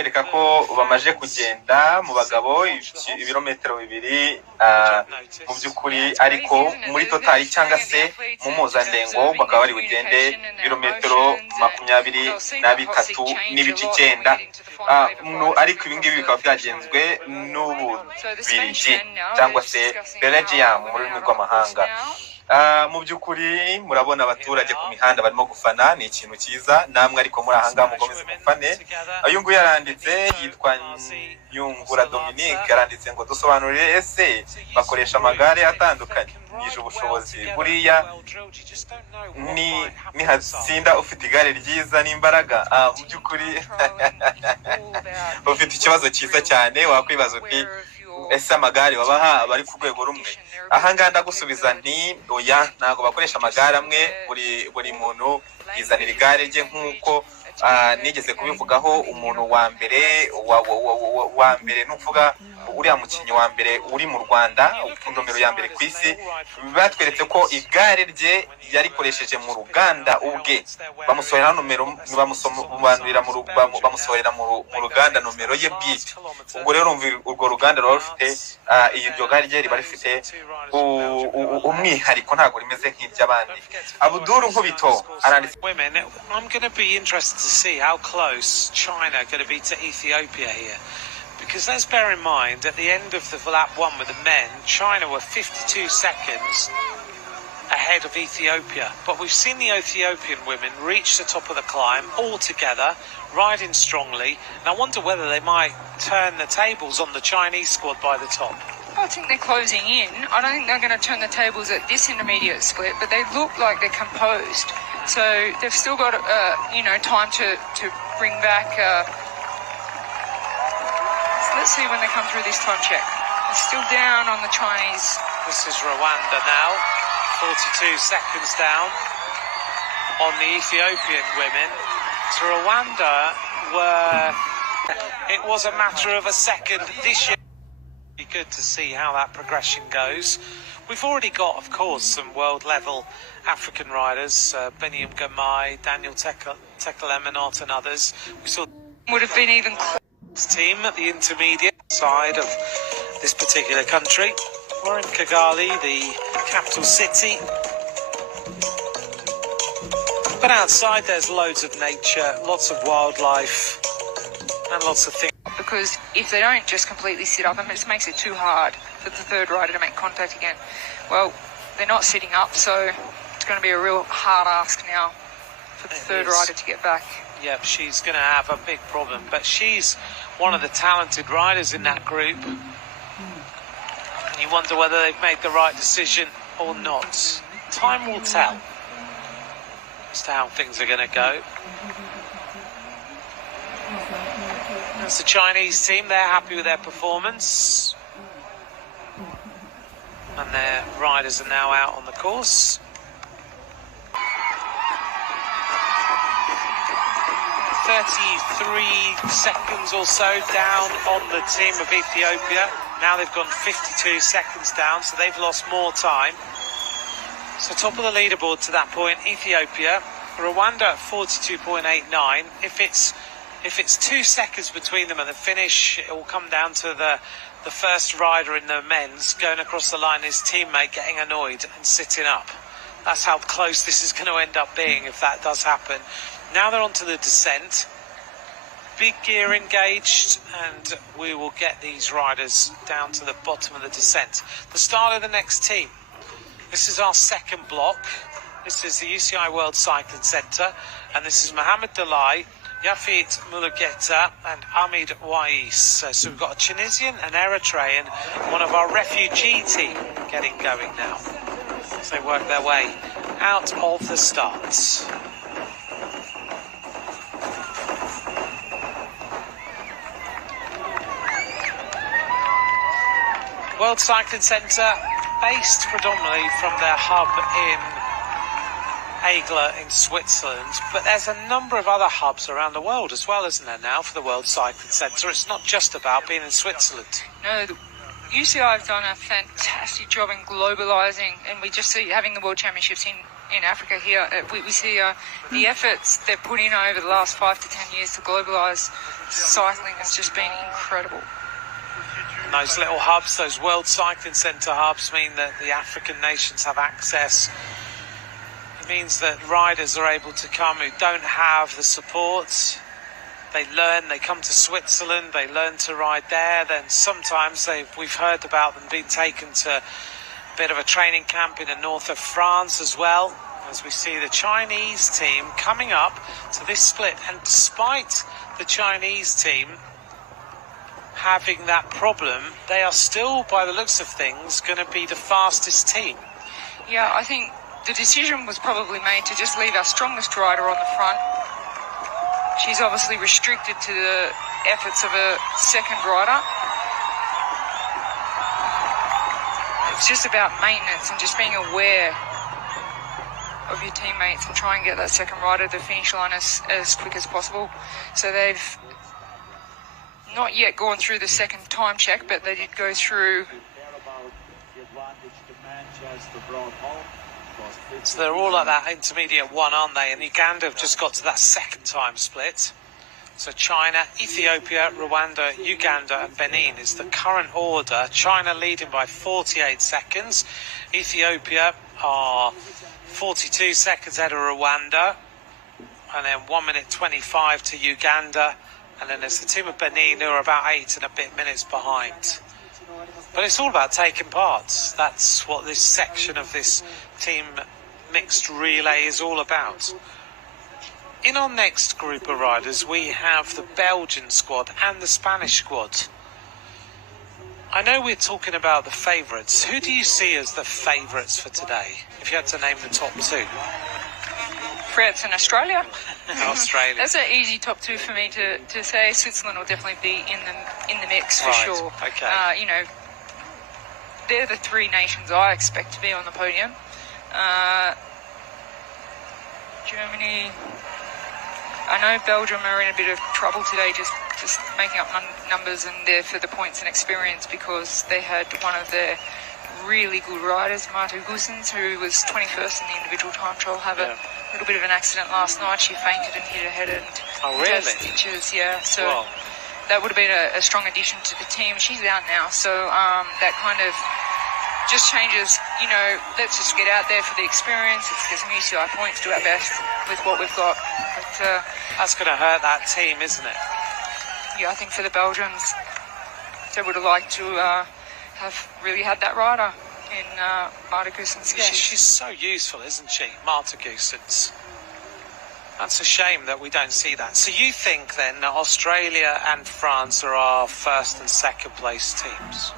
barakwereka ko bamaje kugenda mu bagabo ibirometero 2 mu byukuri, ariko muri totali cyangwa se mu mpuzandengo bakaba bari bugende ibirometero 23 n'ibice 9, ariko ibi ngibi bikaba byagenzwe n'Ububirigi cyangwa se Belgium mu rurimi rw'amahanga. Mu byukuri murabona abaturage ku mihanda barimo gufana, ni ikintu cyiza, namwe ariko muri ahanga mukomeze mufane. Uyu nguyu yaranditse, yitwa Nyungura Dominique, yaranditse ngo dusobanurire ese bakoresha amagare atandukanye yije ubushobozi buriya ni hatsinda ufite igare ryiza n'imbaraga. Mu byukuri ufite ikibazo cyiza cyane, wakwibaza uti ese amagare babaha bari ku rwego rumwe? Ahanga ndagusubiza nti oya, ntago bakoresha amagare amwe, buri muntu yizanira igare rye, nk'uko nigeze kubivugaho. Umuntu wa mbere nuvuga uriya mukinnyi wa mbere uri mu Rwanda ku nomero ya mbere ku isi, batweretse ko igare rye yarikoresheje mu ruganda ubwe, bamusohorera nomero, bamusohorera mu ruganda nomero ye bwite. Ubwo rero urwo ruganda ruba rufite iryo gare rye riba rifite umwihariko, ntabwo rimeze nk'iby'abandi. Abdul Nkubito aranditse, I'm going to be interested to see how close China are going to be to Ethiopia here. Because let's bear in mind, at the end of the lap 1 with the men, China were 52 seconds ahead of Ethiopia. But we've seen the Ethiopian women reach the top of the climb all together, riding strongly. And I wonder whether they might turn the tables on the Chinese squad by the top. I think they're closing in. I don't think they're going to turn the tables at this intermediate split, but they look like they're composed. So they've still got, time to bring back... Let's see when they come through this time check. They're still down on the Chinese. This is Rwanda now, 42 seconds down on the Ethiopian women. So Rwanda it was a matter of a second this year. Be good to see how that progression goes. We've already got, of course, some world-level African riders, Beniam Gamai, Daniel Tekelemenot and others. We saw would have been even closer. Team at the intermediate side of this particular country. We're in Kigali, the capital city. But outside there's loads of nature, lots of wildlife and lots of things. Because if they don't just completely sit up, it just makes it too hard for the third rider to make contact again. Well, they're not sitting up, so it's going to be a real hard ask now for the third rider to get back. Yep, she's going to have a big problem, but she's one of the talented riders in that group. And you wonder whether they've made the right decision or not. Time will tell as to how things are going to go. That's the Chinese team. They're happy with their performance. And their riders are now out on the course. 33 seconds or so down on the team of Ethiopia. Now they've gone 52 seconds down, so they've lost more time. So top of the leaderboard to that point, Ethiopia. Rwanda at 42.89. If it's 2 seconds between them and the finish, it will come down to the first rider in the men's going across the line, his teammate getting annoyed and sitting up. That's how close this is going to end up being if that does happen. Now they're onto the descent. Big gear engaged, and we will get these riders down to the bottom of the descent. The start of the next team. This is our second block. This is the UCI World Cycling Centre, and this is Mohamed Dalai, Yafit Mulugeta and Ahmed Wais. So we've got a Tunisian, an Eritrean, one of our refugee team getting going now. So they work their way out of the starts. World Cycling Centre, based predominantly from their hub in Aigle in Switzerland, but there's a number of other hubs around the world as well, isn't there, now, for the World Cycling Centre? It's not just about being in Switzerland. No, the UCI have done a fantastic job in globalising, and we just see having the World Championships in in Africa here. We see the efforts they've put in over the last 5 to 10 years to globalise cycling has just been incredible. And those little hubs, those World Cycling Centre hubs, mean that the African nations have access. It means that riders are able to come who don't have the support. They learn, they come to Switzerland, they learn to ride there. Then sometimes we've heard about them being taken to a bit of a training camp in the north of France as well, as we see the Chinese team coming up to this split. And despite the Chinese team having that problem, they are still, by the looks of things, going to be the fastest team. Yeah, I think the decision was probably made to just leave our strongest rider on the front. She's obviously restricted to the efforts of a second rider. It's just about maintenance and just being aware of your teammates and try and get that second rider to the finish line as quick as possible. So they've not yet gone through the second time check, but they did go through. So they're all at that intermediate one, aren't they? And Uganda have just got to that second time split. So China, Ethiopia, Rwanda, Uganda and Benin is the current order. China leading by 48 seconds. Ethiopia are 42 seconds ahead of Rwanda. And then 1 minute 25 to Uganda. And then there's the team of Benin who are about 8 and a bit minutes behind. But it's all about taking part. That's what this section of this team mixed relay is all about. In our next group of riders, we have the Belgian squad and the Spanish squad. I know we're talking about the favourites. Who do you see as the favourites for today, if you had to name the top two? France and Australia. Australia. That's an easy top two for me to say. Switzerland will definitely be in the mix for sure. Okay. You know, they're the three nations I expect to be on the podium. Germany. I know Belgium are in a bit of trouble today, just making up numbers and there for the points and experience, because they had one of their really good riders, Marta Guzens, who was 21st in the individual time trial, have a little bit of an accident last night. She fainted and hit her head and had stitches. Yeah, so that would have been a strong addition to the team. She's out now, so that kind of just changes. You know, let's just get out there for the experience. Let's get some UCI points, do our best with what we've got. But that's going to hurt that team, isn't it? Yeah, I think for the Belgians, they would have liked to have really had that rider in Marta Guzens. She's so useful, isn't she, Marta Guzens? That's a shame that we don't see that. So you think then that Australia and France are our first and second place teams?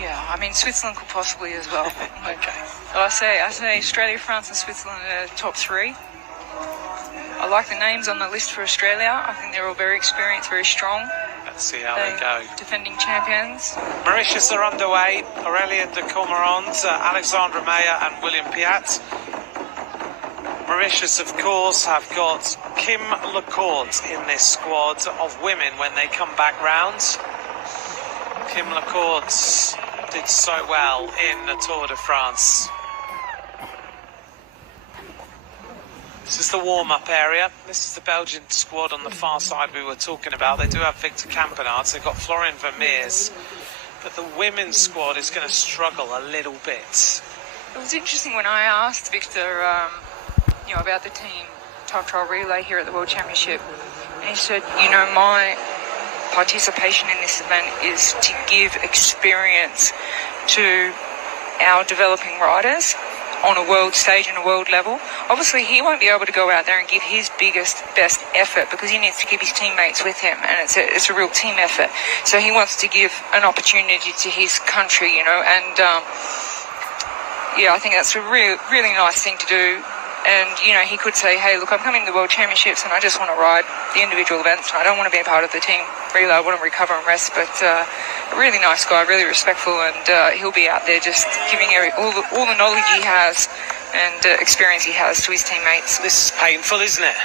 Yeah, I mean Switzerland could possibly as well. Okay. I say Australia, France and Switzerland are top three. I like the names on the list for Australia. I think they're all very experienced, very strong. Let's see how they go. Defending champions. Mauritius are underway. Aurélien de Cormorans, Alexandra Meyer and William Piat. Mauritius, of course, have got Kim Lecourt in this squad of women when they come back round. Kim Lecourt did so well in the Tour de France. This is the warm-up area. This is the Belgian squad on the far side we were talking about. They do have Victor Campenaerts. They've got Florian Vermeers. But the women's squad is going to struggle a little bit. It was interesting when I asked Victor about the team time trial relay here at the World Championship. And he said, my participation in this event is to give experience to our developing riders on a world stage and a world level. Obviously, he won't be able to go out there and give his best effort because he needs to keep his teammates with him, and it's a real team effort. So he wants to give an opportunity to his country, and I think that's a really nice thing to do. And, he could say, hey, look, I'm coming to the World Championships and I just want to ride the individual events and I don't want to be a part of the team relay. I want to recover and rest. But a really nice guy, really respectful, and he'll be out there just giving all the knowledge he has and experience he has to his teammates. This is painful, isn't it?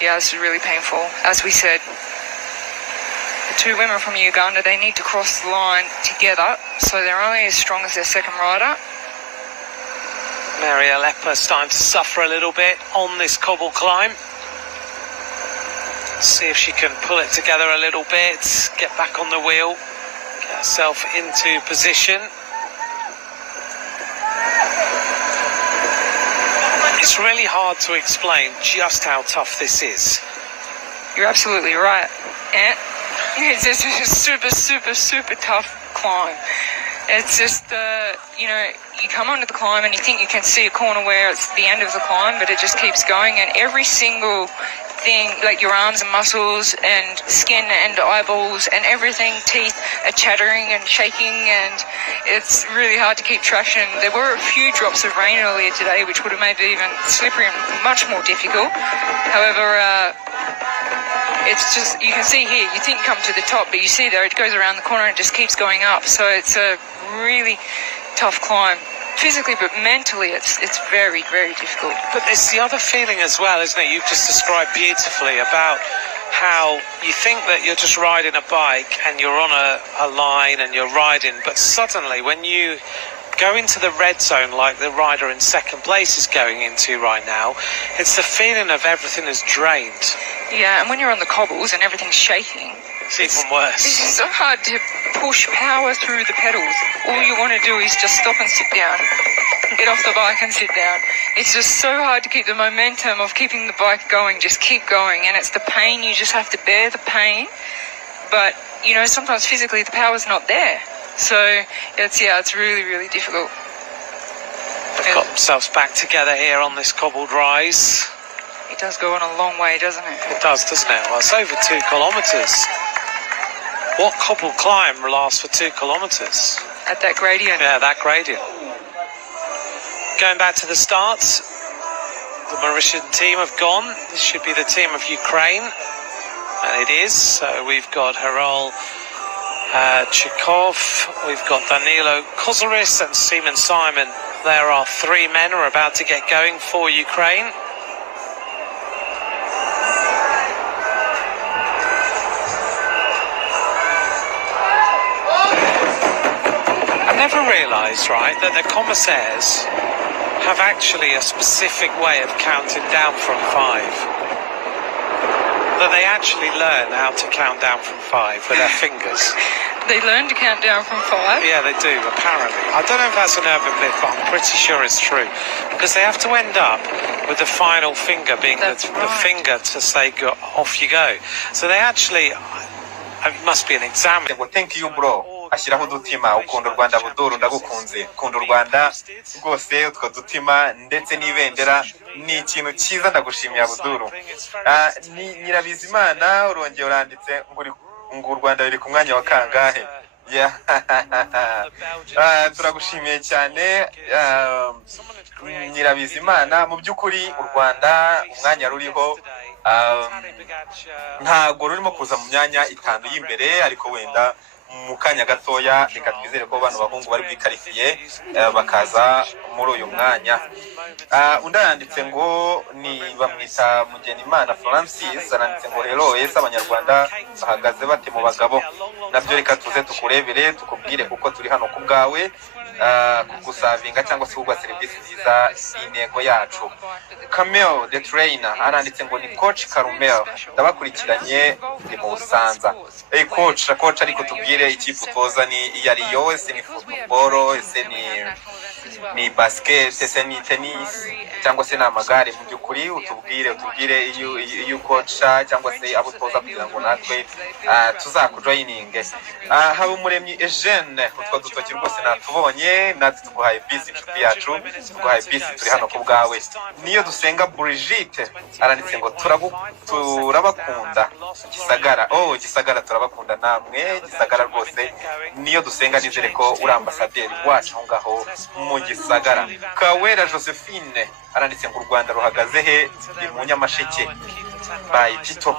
Yeah, this is really painful. As we said, the two women from Uganda, they need to cross the line together, so they're only as strong as their second rider. Maria Lepper starting to suffer a little bit on this cobble climb. See if she can pull it together a little bit, get back on the wheel, get herself into position. It's really hard to explain just how tough this is. You're absolutely right. And it's just a super, super, super tough climb. It's just, you know, you come onto the climb and you think you can see a corner where it's the end of the climb, but it just keeps going, and every single thing, like your arms and muscles and skin and eyeballs and everything, teeth are chattering and shaking, and it's really hard to keep traction. There were a few drops of rain earlier today, which would have made it even slippery and much more difficult. However, it's just, you can see here, you think you come to the top, but you see there, it goes around the corner and it just keeps going up. So it's a really tough climb. Physically, but mentally, it's very, very difficult. But there's the other feeling as well, isn't it? You've just described beautifully about how you think that you're just riding a bike and you're on a line and you're riding, but suddenly when you go into the red zone like the rider in second place is going into right now, it's the feeling of everything is drained. Yeah, and when you're on the cobbles and everything's shaking, it's even worse. It's so hard to push power through the pedals. All you want to do is just stop and sit down. Get off the bike and sit down. It's just so hard to keep the momentum of keeping the bike going. Just keep going. And it's the pain. You just have to bear the pain. But, you know, sometimes physically the power's not there. So, it's really, really difficult. They've got themselves back together here on this cobbled rise. It does go on a long way, doesn't it? It does, doesn't it? Well, it's over 2 kilometres. What cobble climb lasts for 2 kilometres? At that gradient. Yeah, that gradient. Going back to the start, the Mauritian team have gone. This should be the team of Ukraine, and it is. So we've got Harol Chikov, we've got Danilo Kozaris and Seaman Simon. There are 3 men who are about to get going for Ukraine. Never realised, right, that the commissaires have actually a specific way of counting down from 5. That they actually learn how to count down from 5 with their fingers. They learn to count down from 5? Yeah, they do, apparently. I don't know if that's an urban myth, but I'm pretty sure it's true. Because they have to end up with the final finger being the finger to say, go, off you go. So they actually, it must be an exam. Well, thank you, bro. Ashyiraho udutima, ukunda u Rwanda buduru, ndagukunze. Ukunda u Rwanda rwose, utwo dutima ndetse n'ibendera ni ikintu cyiza, ndagushimiye buduru. Nyirabizimana urongeye uranditse ngo u Rwanda ruri ku mwanya wa kangahe? Turagushimiye cyane Nyirabizimana. Mu by'ukuri u Rwanda umwanya ruriho ntago rurimo kuza mu myanya 5 y'imbere, ariko wenda mu kanya gatoya reka twizere ko bano bahungu bari bwikarifiye bakaza muri uyu mwanya. Undi yanditse ngo ni bamwita Mugenimana Francis, aranditse ngo hello, ese abanyarwanda bahagaze bate mu bagabo? Nabyo reka tuze tukurebere tukubwire kuko turi hano ku bwawe, kugusavinga cyangwa se kugwa serivisi nziza intego yacu. Camel the trainer aranditse ngo ni coach Carumel, ndabakurikiranye ndi mu Busanza. Coach ariko tubwire ikipe utoza ni iyari yo, ese ni football, ese ni basket, ese ni tennis cyangwa se na magare? Mu by'ukuri utubwire iyo coach cyangwa se abo utoza kugira ngo natwe tuzakujoyininge. Habumuremyi Eugene, utwo dutoki rwose natubonye, natwe tuguhaye peace inshuti yacu, tuguhaye peace, turi hano ku bwawe. Niyo dusenga Brigitte aranditse ngo turabakunda Gisagara. Gisagara turabakunda namwe Gisagara rwose. Niyo dusenga nizere ko uri ambasaderi wacu aho ngaho mu Gisagara. Kawera Josephine aranditse ngo u Rwanda ruhagaze he? Ndi mu Nyamasheke by Tito.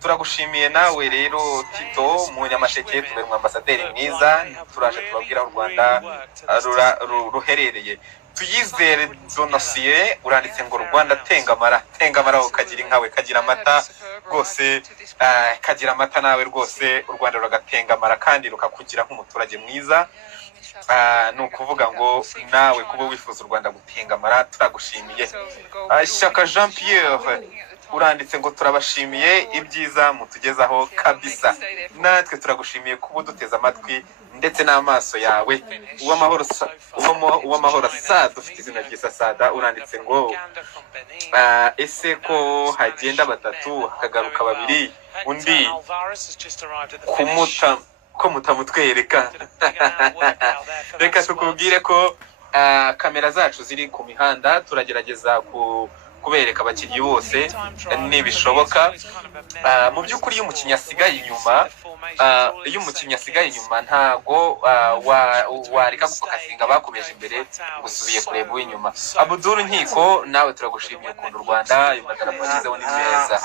Turagushimiye nawe rero Tito mu Nyamasheke, tubere mu ambasaderi mwiza, turaje tubabwira u Rwanda ruherereye. Tuyizere Donasiye uranditse ngo u Rwanda tengamara ukagira inkawe, kagira amata rwose, kagira amata nawe rwose, u Rwanda ruragatengamara kandi rukakugira nk'umuturage mwiza. ni ukuvuga ngo nawe kuba wifuza u Rwanda gutengamara turagushimiye. Shyaka Jean Pierre uranditse ngo turabashimiye ibyiza mutugezaho kabisa, natwe turagushimiye kuba uduteze amatwi ndetse n'amaso yawe. Uwamahoro Sada, ufite izina ryiza Sada, uranditse ngo ese ko hagenda batatu hakagaruka babiri, undi ko mutamutwereka. Reka tukubwire ko kamera zacu ziri ku mihanda, turagerageza kubereka abakiriya bose nibishoboka. Mu by'ukuri iyo umukinnyi asigaye inyuma ntago wareka gufokasinga bakomeje imbere gusubiye kureba uw'inyuma. Abudul Nkiko nawe turagushimiye ukunda u Rwanda, ayo madarapo agizeho ni meza.